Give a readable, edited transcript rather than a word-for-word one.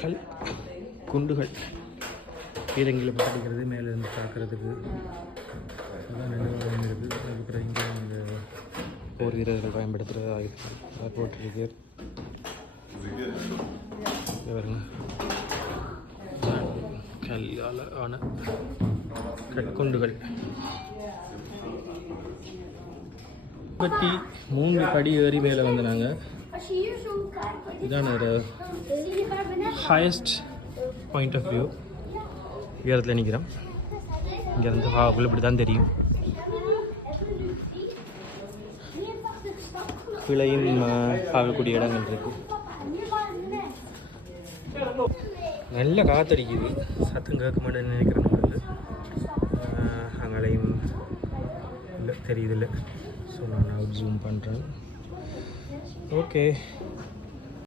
கல் குண்டுகள் பீரங்கியில் படிக்கிறது மேலே இருந்து தாக்குறதுக்கு அதான் நினைவாக இருக்குது. அதுக்கப்புறம் இங்கே இந்த போர் வீரர்கள் பயன்படுத்துகிற ஆயுதம் அதை போட்டிருக்கு. பாருங்க கல்லால் ஆன கற்குண்டுகள் 33 படி ஏறி மேலே வந்து நாங்கள் இதான் ஒரு ஹையஸ்ட் பாயிண்ட் ஆஃப் வியூ உயரத்தில் நிற்கிறோம். இங்கேருந்து பாவக்குள்ள இப்படி தான் தெரியும். பிழையும் பார்க்கக்கூடிய இடங்கள் இருக்கு. நல்ல காத்தடிக்குது, சத்தம் கேட்க மாட்டேன்னு நினைக்கிறேன். நம்மளுக்கு அங்களையும் இல்லை தெரியுதில்லை. ஸோ நான் அவுட் ஜூம் பண்ணுறேன். ஓகே.